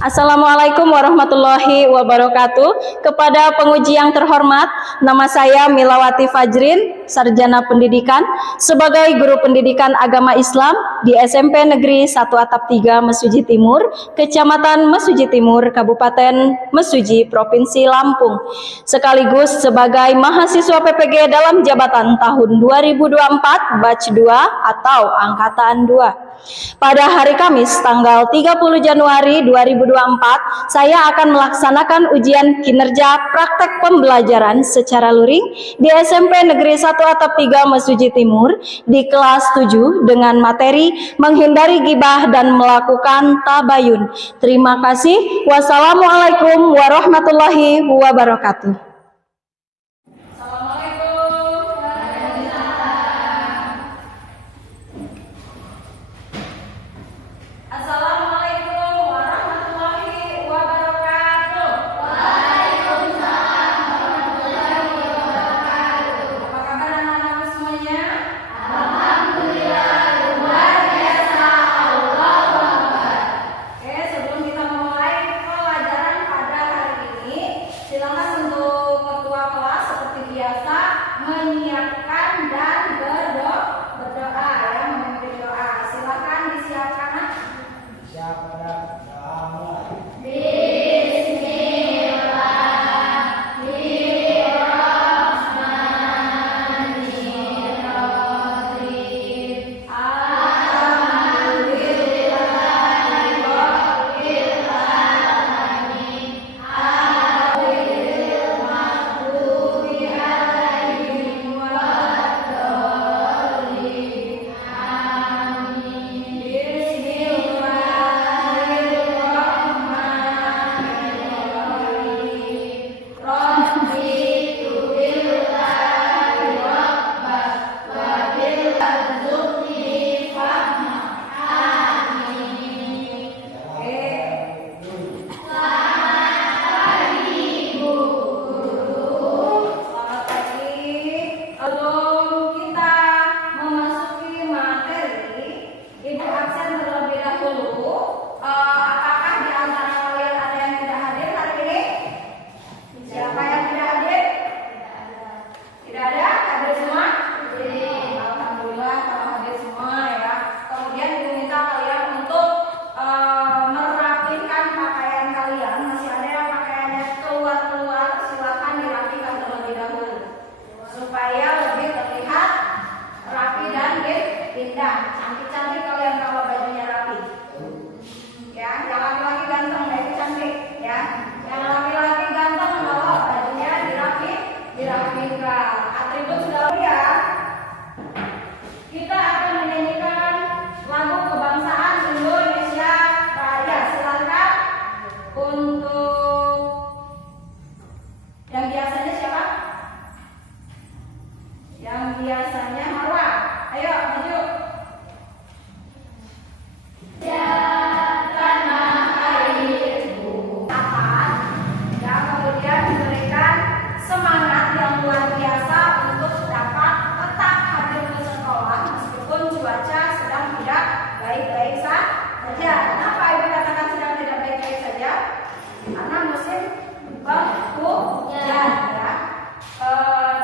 Assalamualaikum warahmatullahi wabarakatuh. Kepada penguji yang terhormat, nama saya Milawati Fajrin, Sarjana Pendidikan, sebagai Guru Pendidikan Agama Islam di SMP Negeri 1 Atap 3 Mesuji Timur, Kecamatan Mesuji Timur, Kabupaten Mesuji, Provinsi Lampung, sekaligus sebagai mahasiswa PPG dalam jabatan tahun 2024 batch 2 atau angkatan 2. Pada hari Kamis tanggal 30 Januari 2024, saya akan melaksanakan ujian kinerja praktek pembelajaran secara luring di SMP Negeri 1 Atap 3 Mesuji Timur di kelas 7 dengan materi menghindari gibah dan melakukan tabayun. Terima kasih. Wassalamualaikum warahmatullahi wabarakatuh.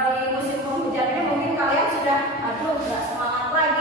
Di musim penghujan ini mungkin kalian sudah nggak semangat lagi.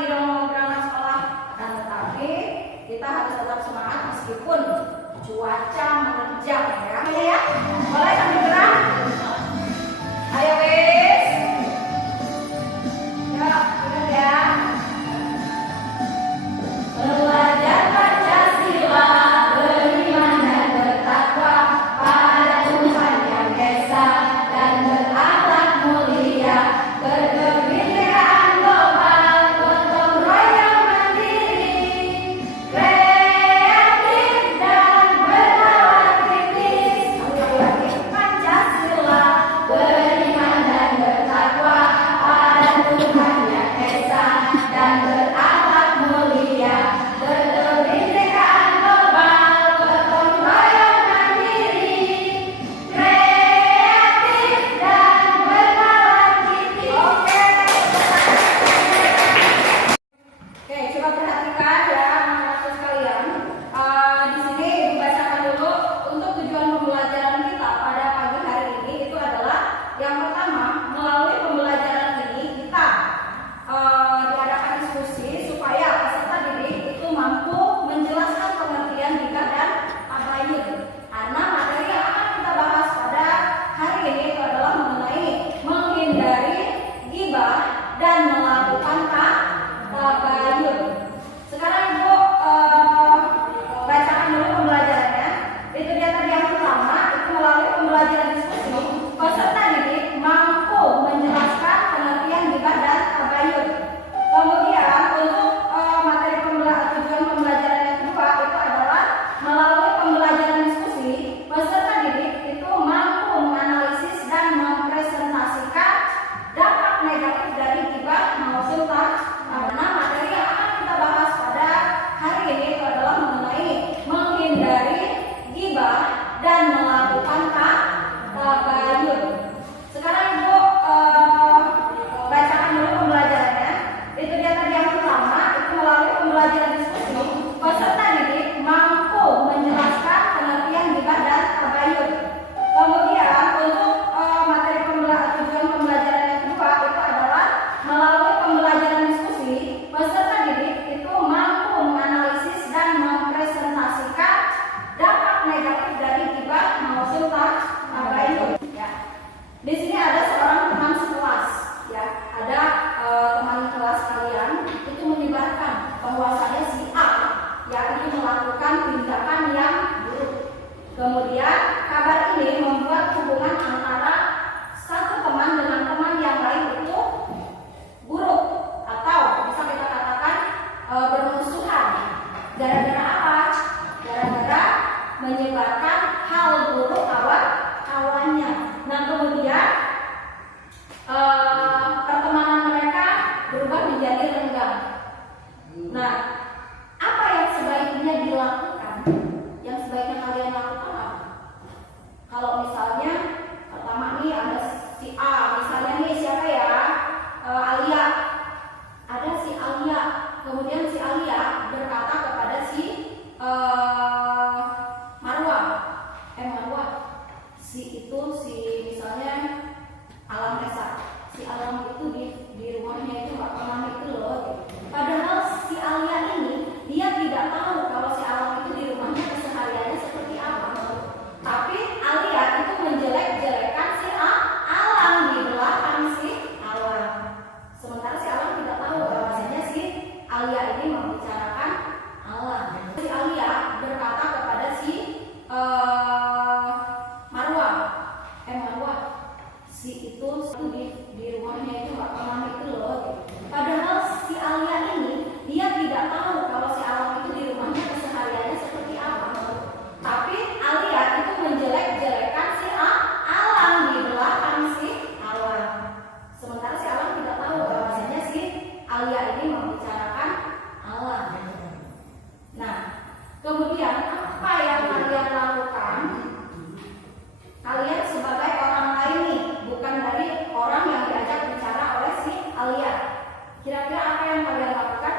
Kira-kira apa yang kalian lakukan?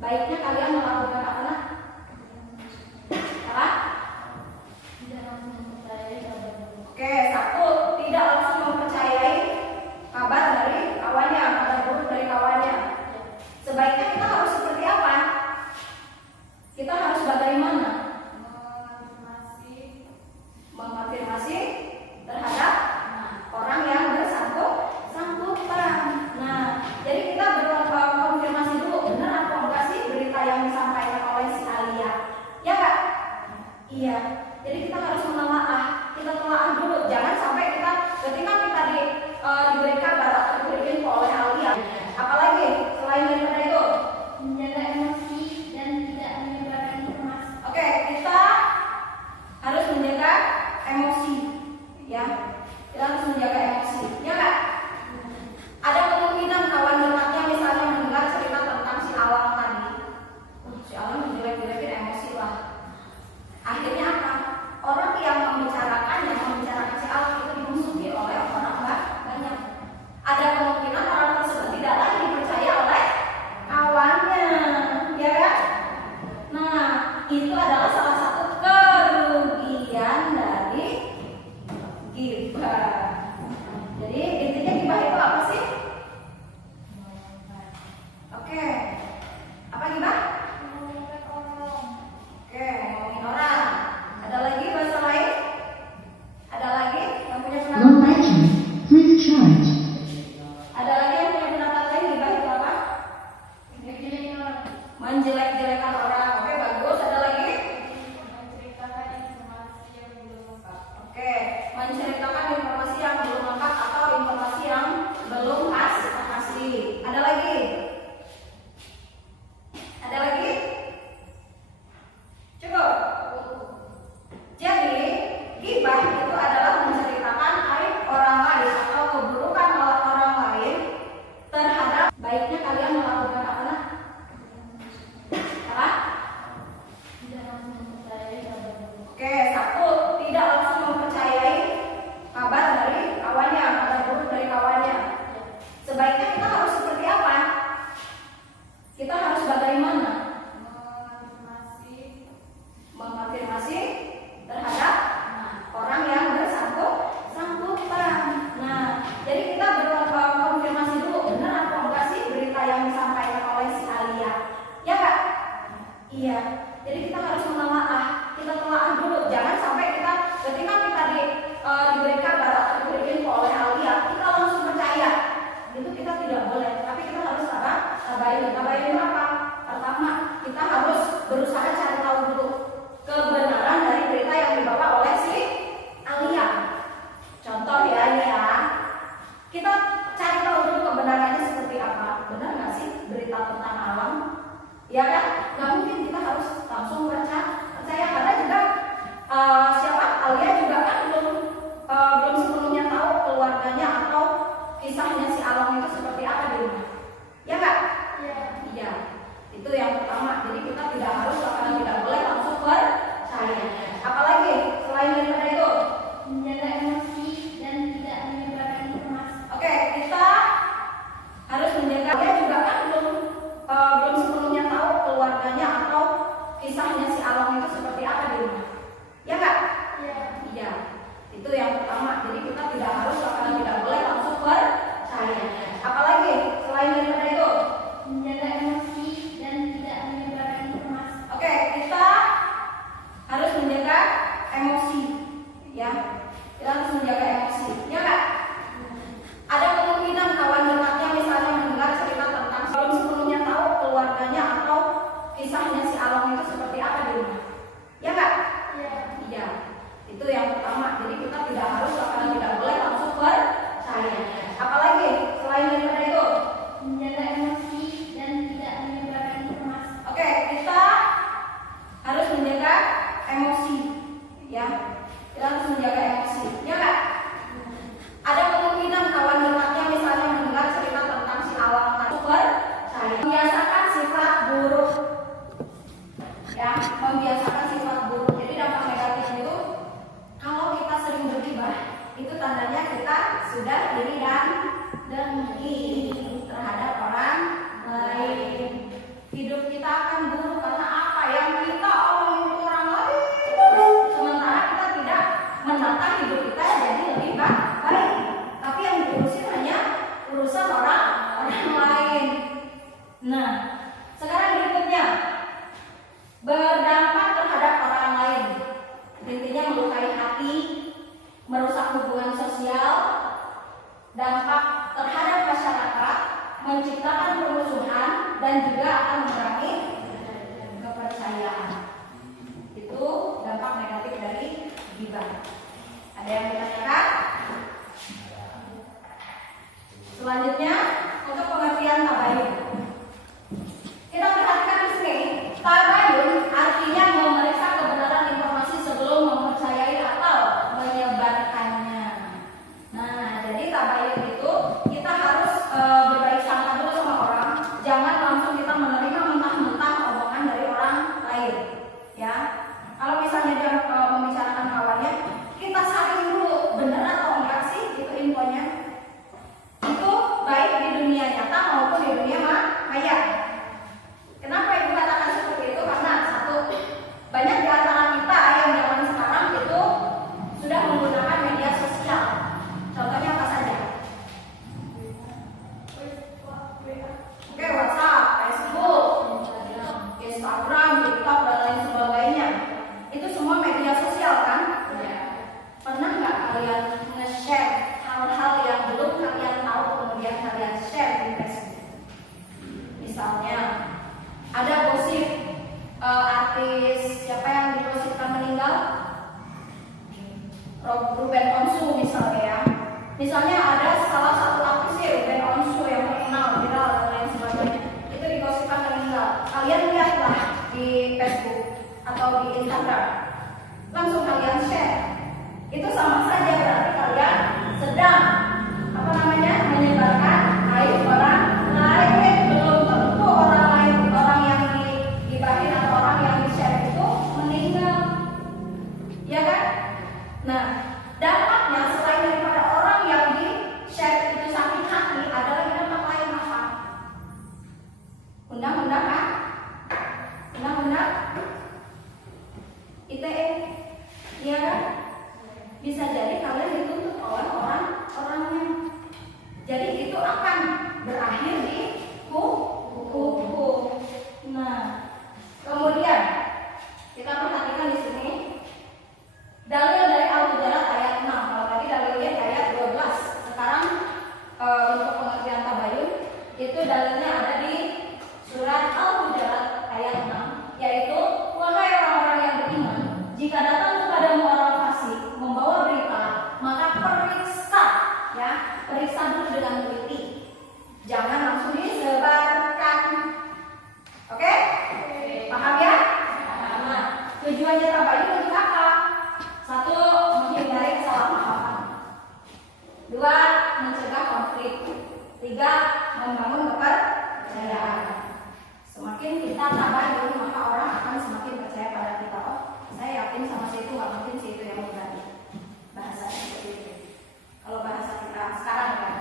Baiknya kalian melakukan apa nak? Apa? Oke, satu, tidak langsung mempercayai kabar dari kawannya, kabar buruk dari kawannya. Sebaiknya kita harus seperti apa? Kita harus bagaimana? Mengafirmasi terhadap orang yang bersangkutan. Nah, jadi kita berkonfirmasi dulu, benar apa enggak sih berita yang disampaikan oleh si Alia? Ya Kak? Iya. Jadi kita harus menelaah. Kita telaah dulu. Jangan sampai kita ketika kita diberi kabar atau diberi info oleh Alia. Apalagi selain daripada itu? Menjaga emosi dan tidak menyebarkan informasi. Oke, kita harus menjaga emosi, ya. Kita harus menjaga emosi, ya Kak? Ada kemungkinan kawan dekatnya misalnya mendengar cerita tentang si Awang tadi. Si Awang menjelek-jelekin emosi lah. Akhirnya apa? Orang yang membicarakan si Awang itu dimusuhi oleh orang banyak. Ada kemungkinan orang tersebut tidak lagi dipercaya oleh kawannya, ya kan? Nah, itu adalah salah satu kerugian dari ghibah. Jadi intinya ghibah itu apa sih? Oke. Apa ghibah? Oke, ngomongin orang. Ada lagi bahasa lain? Ada lagi yang punya Low pendapat lain? battery. Please charge. Ada lagi yang punya pendapat lain? Ghibah itu apa? Menjelek-jelekan orang. Oke, bagus. Ada lagi? Oke, menceritakan informasi yang belum lengkap atau informasi yang belum pasti. Ada lagi? Ada lagi? Cukup. Jadi, ghibah itu adalah menceritakan aib orang lain atau keburukan orang lain terhadap. Baiknya kalian melakukan apa nak? Apa? Oke, satu, tidak langsung mempercayai kabar dari kawannya, kabar buruk dari kawannya. Sebaiknya kita harus seperti apa? Kita harus bagaimana? Mengafirmasi terhadap orang yang bersangkutan. Nah, jadi kita berkonfirmasi dulu, benar apa enggak sih berita yang disampaikan oleh si Alia? Ya Kak? Iya. Jadi kita harus menelaah. Kita telaah dulu. Jangan sampai kita ketika kita diberi kabar atau diberi info oleh Alia, kita langsung percaya. Itu kita tidak boleh. Tapi kita harus apa? Tabayin apa? Pertama, kita harus berusaha cari tahu dulu kebenaran dari berita yang dibawa oleh si Alia. Contoh ya ini ya. Kita cari tahu dulu kebenarannya seperti apa. Benar nggak sih berita tentang alam? Ya kan? Nggak mungkin kita harus langsung percaya karena juga siapa Alia juga kan belum sepenuhnya tahu keluarganya atau kisahnya si alam itu seperti apa di rumah. Ya Kak? Iya. Itu yang pertama. Jadi kita tidak harus karena tidak boleh langsung percaya. Apalagi selain daripada itu? Menjaga emosi dan tidak menyebarkan informasi. Oke, kita harus menjaga. Dia juga kan belum sepenuhnya tahu keluarganya atau kisahnya si alam itu seperti apa di rumah. Ya Kak? Iya. Itu yang pertama. Jadi kita tidak harus karena tidak boleh langsung percaya. Apalagi selain daripada itu? Menjaga emosi dan tidak menyebarkan informasi. Oke, Nah, sekarang berikutnya berdampak terhadap orang lain. Intinya melukai hati, merusak hubungan sosial, dampak terhadap masyarakat, menciptakan permusuhan, dan juga akan mengurangi kepercayaan. Itu dampak negatif dari ghibah. Ada yang ditanyakan? Selanjutnya untuk pengertian tabayun. Kita perhatikan di sini, tabayun artinya memeriksa kebenaran informasi sebelum mempercayai atau menyebarkannya. Nah, jadi tabayun itu kita harus berbaik sangka dulu sama orang, jangan langsung kita menerima mentah-mentah omongan dari orang lain. Ya, kalau misalnya dia membicarakan kawannya, kita saring dulu benar atau enggak sih itu infonya. Itu baik di dunia nyata maupun di dunia maya. Kenapa ibu katakan seperti itu? Karena satu, banyak di antara kita yang zaman sekarang itu sudah menggunakan media sosial. Contohnya apa saja? Oke, WhatsApp, Facebook, Instagram, TikTok, dan lain sebagainya. Itu semua media sosial kan? Pernah nggak kalian nge-share hal-hal yang belum kalian tahu kemudian kalian share di Facebook? Misalnya ada gosip artis siapa yang digosipkan meninggal, Ruben Onsu misalnya ya. Misalnya ada salah satu artis ya, Ruben Onsu yang terkenal, viral dan lain sebagainya, itu digosipkan meninggal. Kalian lihatlah di Facebook atau di Instagram, langsung kalian share. Itu sama saja berarti kalian sedang menyebarkan aib orang lain. Belum tentu orang yang digibahin atau orang yang di-share itu meninggal, ya kan? Nah, dampaknya selain daripada orang yang di-share itu sakit hati, ada lagi dampak lain apa? Undang-undang kan? Undang-undang ITE, ya kan? Bisa jadi kalian dituntut oleh orang-orangnya. Jadi itu akan berakhir di hukum. Nah, kemudian kita perhatikan di sini dalil dari Al-Hujurat ayat 6. Kalau tadi dalilnya di ayat 12. Sekarang untuk pengertian tabayun itu dalilnya ada di surat Al-Hujurat ayat 6, yaitu wahai orang-orang yang beriman, jika datang kepadamu orang fasik membawa berita, maka periksa, ya, periksa dulu dengan teliti. Jangan langsung disebarkan. Oke? Paham ya? Nah, tujuannya tabayun untuk apa? Satu, menghindari kesalahpahaman. Dua, mencegah konflik. Tiga, membangun kepercayaan. Semakin kita tabayun, maka orang akan semakin percaya pada kita. Oh, saya yakin sama si itu, nggak mungkin si itu yang berani. Bahasa seperti itu. Kalau bahasa kita sekarang kan,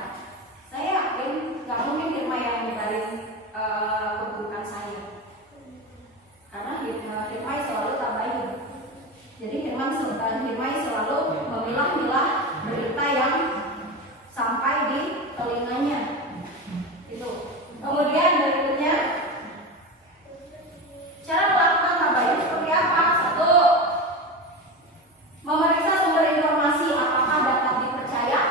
saya yakin nggak mungkin Hirma yang dibalik keburukan saya. Karena Hirma selalu tabayun. Jadi Hirma selalu memilah-milah berita yang sampai di telinganya. Itu. Kemudian berikutnya, cara melakukan tabayun seperti apa? Satu, memeriksa sumber informasi apakah dapat dipercaya.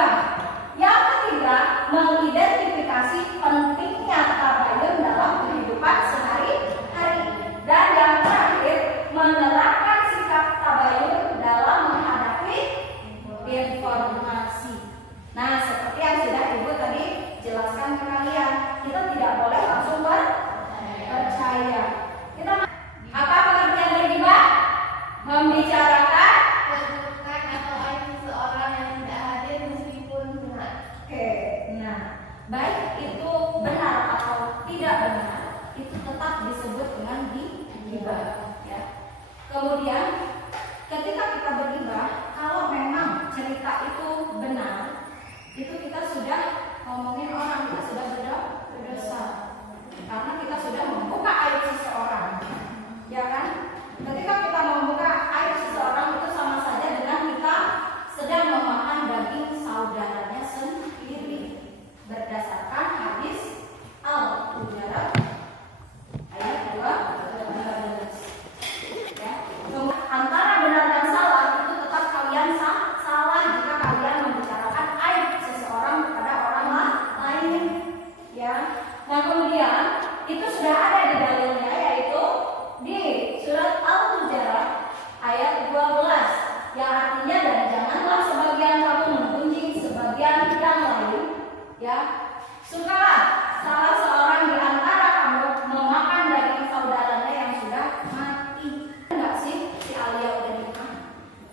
gibah. Yang ketiga, mengidentifikasi pentingnya tabayun dalam kehidupan sehari-hari. Dan yang terakhir, menerapkan sikap tabayun dalam menghadapi informasi. Nah, seperti yang sudah Ibu tadi jelaskan ke kalian, kita tidak boleh langsung percaya. Kita apa pengertian bergibah? Membicarakan keburukan atau aib seseorang yang tidak hadir meskipun benar. Oke, nah, baik itu benar atau tidak benar, itu tetap disebut dengan gibah, ya. Kemudian, ketika kita bergibah, kalau memang cerita itu benar, itu kita sudah ngomongin orang, kita sudah berdosa, karena kita sudah membuka aib seseorang, ya kan? Ketika kita membuka aib seseorang itu sama saja dengan kita sedang memakan daging saudaranya sendiri, berdasarkan hadis Al-Hujarat ayat 2. Ya. Antara benar dan salah itu tetap kalian salah jika kalian membicarakan aib seseorang kepada orang lain, ya. Nah, kemudian itu sudah ada di dalilnya, yaitu di surat Al-Hujarat ayat 12, yang artinya, dan janganlah sebagian kamu menggunjing sebagian yang lain, ya. Sukalah salah seorang di antara kamu memakan daging saudaranya yang sudah mati. Enggak sih si Alia udah nikah?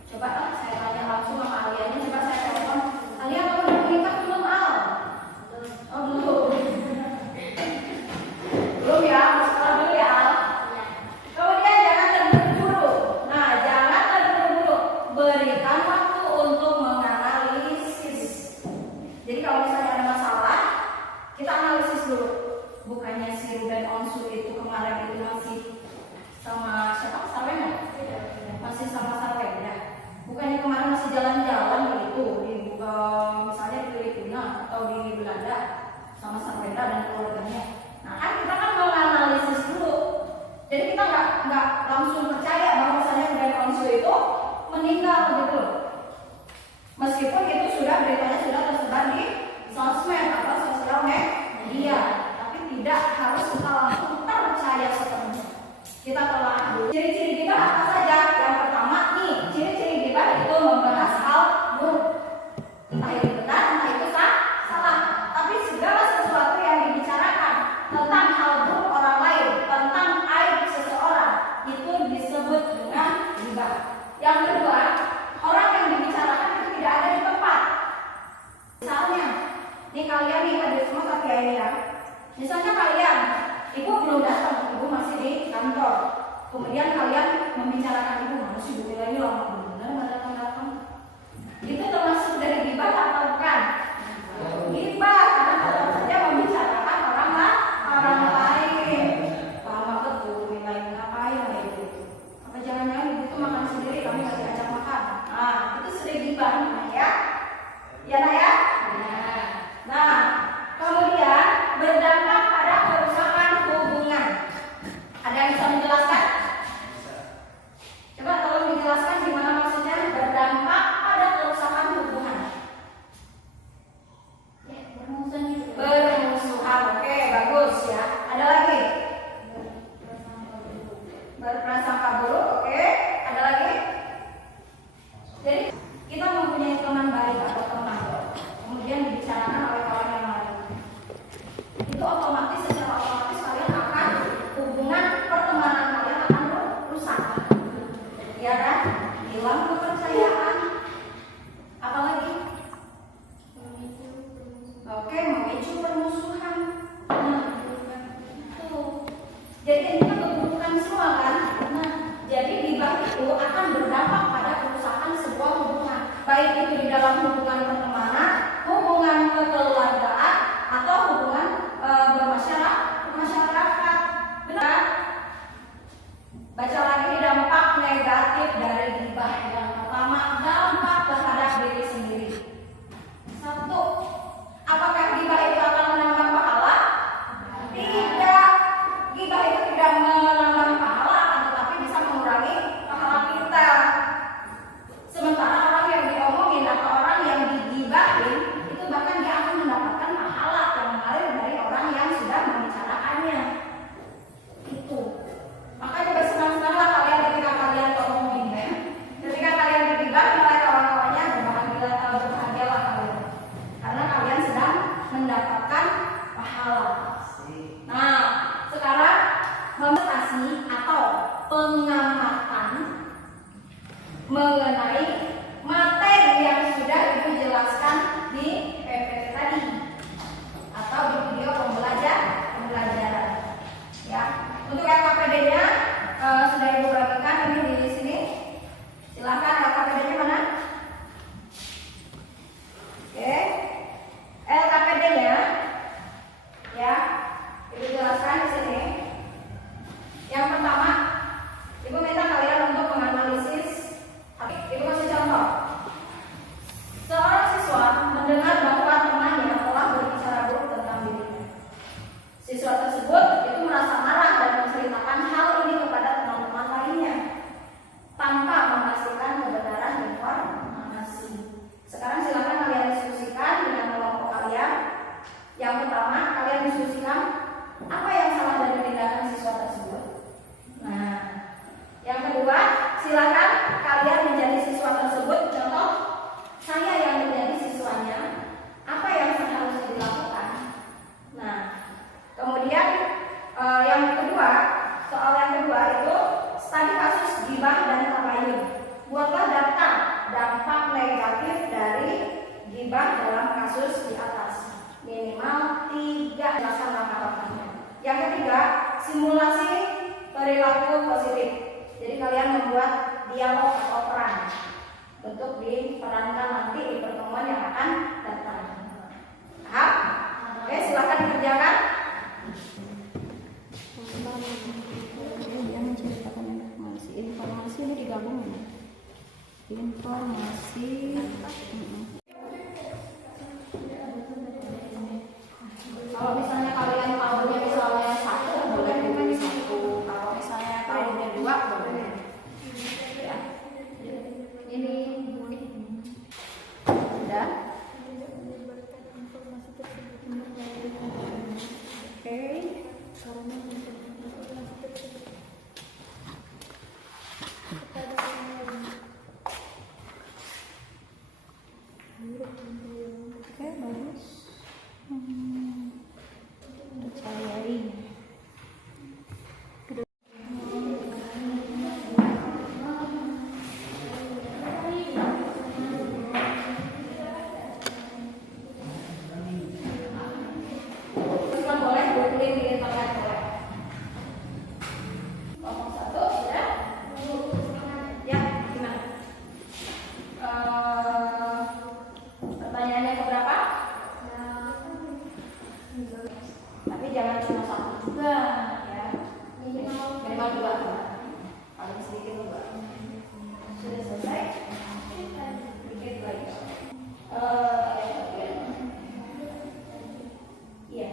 Coba saya tanya langsung sama Alianya, coba saya telepon. Alia, kamu udah nikah belum, Al? Oh, belum. Belum ya, sekolah dulu ya, Al. Kemudian jangan terburu-buru. Nah, jangan terburu-buru. Berikan waktu untuk menganalisis. Jadi kalau misalnya ada masalah, kita analisis dulu. Bukannya si Ruben Onsu itu kemarin itu masih sama siapa? Sarwenda? Masih sama Sarwenda. Bukannya kemarin masih jalan-jalan gitu di misalnya di Filipina atau di Belanda sama Sarwenda dan keluarganya. Nah, kan kita kan menganalisis dulu. Jadi kita nggak langsung percaya bahwa misalnya Ruben Onsu itu meninggal gitu. Meskipun itu beritanya sudah tersebar di sosmed atau sosial media, tapi tidak harus kita langsung percaya sepenuhnya. Kita telah dulu. Ciri-ciri gibah apa saja? Yang pertama nih, ciri-ciri gibah itu membahas hal buruk. Entah itu benar, entah itu salah. Tapi segala sesuatu yang dibicarakan tentang hal buruk orang lain, tentang aib seseorang, itu disebut dengan gibah. Yang kedua, orang yang dibicarakan itu tidak ada di tempat. Misalnya, nih kalian nih hadir semua tapi ya ini ya. Misalnya kalian, ibu belum datang, ibu masih di kantor. Kemudian kalian membicarakan ibu, mana sih ibu ini lama benar nggak datang-datang. Itu termasuk dari gibah atau bukan? Gibah, karena tetap saja membicarakan orang lain. Lama betul, nilai ngapain ya ibu itu? Apa jangan-jangan ibu itu makan sendiri, kami nggak diajak makan? Nah, itu sering gibah namanya ya. Ya nak ya? Nah, kemudian berdampak pada kerusakan hubungan. Ada yang bisa menjelaskan? Coba tolong dijelaskan gimana maksudnya Yang ketiga, simulasi perilaku positif. Jadi kalian membuat dialog atau peran untuk diperankan nanti di pertemuan yang akan datang. Paham? Oke, silakan dikerjakan. Jangan ceritakan informasi. Informasi ini digabung ya. Informasi. Kalau misalnya kalian tahunya misalnya 1, boleh ditulis 1. Kalau misalnya tahunya 2, boleh. Ya. Ini udah. Oke. Oke, bagus. Percayai. Boleh googling di internet boleh. Kelompok 1 sudah. Ya, gimana? Pertanyaannya keberapa? Tapi jangan cuma 1 juga ya. Minimal 2. Paling sedikit 2. Sudah selesai? Sedikit lagi. Iya.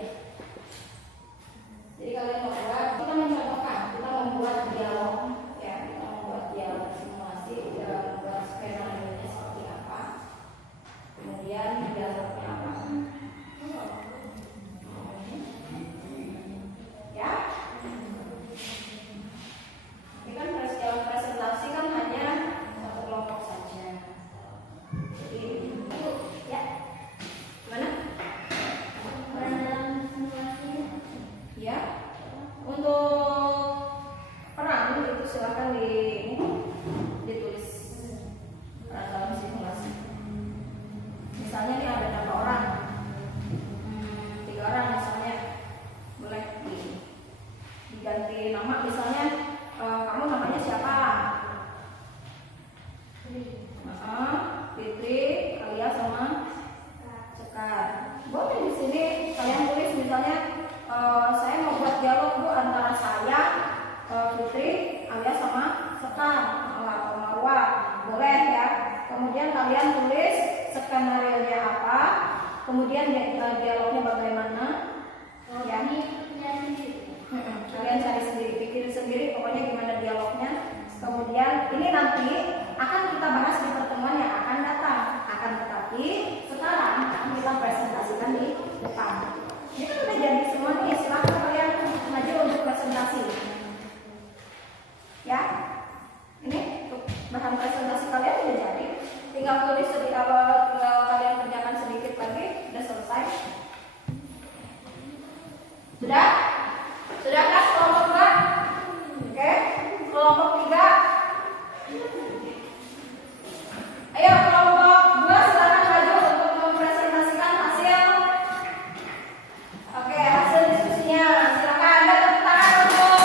Jadi kalian kita mencontohkan, kita membuat dialog, ya, kita membuat dialog simulasi, membuat skenario-nya seperti apa, kemudian dialognya apa, ya. Ini kan presentasi kan hanya satu kelompok saja. Jadi itu, ya, gimana? Ya, untuk peran itu silakan ditulis peran dalam simulasi. Misalnya nih ada berapa orang? 3 orang misalnya, boleh diganti nama. Misalnya kamu namanya siapa? Fitri, Alia sama Sekar. Boleh di sini kalian tulis misalnya. Saya mau buat dialog Bu antara saya, Fitri, Alia sama Sekar atau Marwa, boleh ya. Kemudian kalian tulis skenario-nya apa, kemudian dialognya bagaimana. Ya, kalian cari sendiri, pikir sendiri, pokoknya gimana dialognya. Kemudian ini nanti akan kita bahas di pertemuan yang akan datang. Akan tetapi sekarang akan kita presentasikan di depan. Ini kan udah jadi semua nih, silahkan kalian maju untuk presentasi. Ya, ini untuk bahan presentasi kalian udah jadi. Tinggal tulis tinggal kalian kerjakan sedikit lagi, udah selesai. Sudah? Sudah kan kelompok 2? Oke, kelompok 3. Ayo kelompok 2 silakan maju untuk mempresentasikan hasil. Oke, hasil diskusinya. Silakan ada tepuk tangan untuk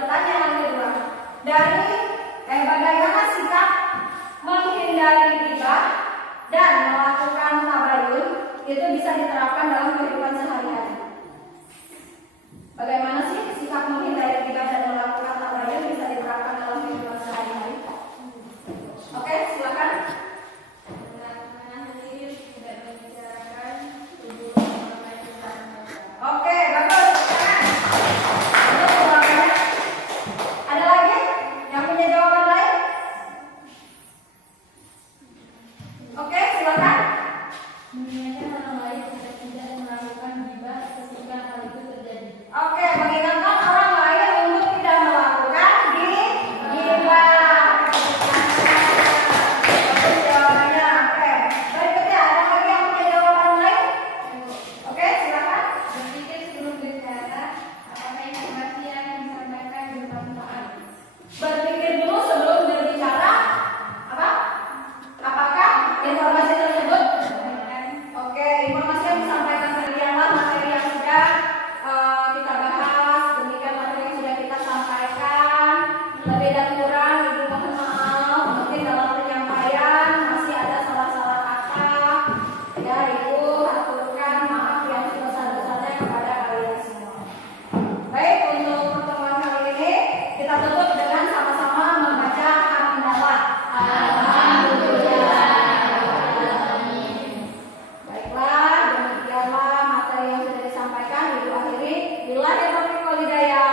pertanyaan kedua. Bagaimana sikap menghindari ghibah dan melakukan tabayun itu bisa diterapkan dalam kehidupan sehari-hari. Bagaimana sih sikap menghindari ghibah dan melakukan tabayun bisa diterapkan dalam kehidupan sehari-hari? Oke, silakan. Oke, bagus. Untuk jawabannya. Ada lagi yang punya jawaban lain? Oke, silakan. Mengingatkan orang lain agar tidak melakukan ghibah ketika hal itu terjadi. Oke, mengingatkan orang lain untuk tidak melakukan ghibah. Bagus jawabannya. Oke, berikutnya ada lagi yang punya jawaban lain? Oke, silakan. Berpikir sebelum bicara, apakah informasi yang disampaikan bermanfaat? Berpikir dulu sebelum berbicara. Apa? Apakah informasi tersebut? Oke, informasi yang disampaikan tadi adalah materi yang sudah kita bahas. Demikian materi yang sudah kita sampaikan. Lebih dan kurang, Ibu mohon maaf. Mungkin dalam penyampaian masih ada salah-salah kata. Ya, Ibu aturkan maaf yang sebesar-besarnya kepada kalian semua. Baik, untuk pertemuan kali ini kita tutup dengan sama-sama membaca hamdalah. Baiklah, demikianlah materi yang sudah disampaikan. Ibu akhiri. Billahi taufiq wal hidayah.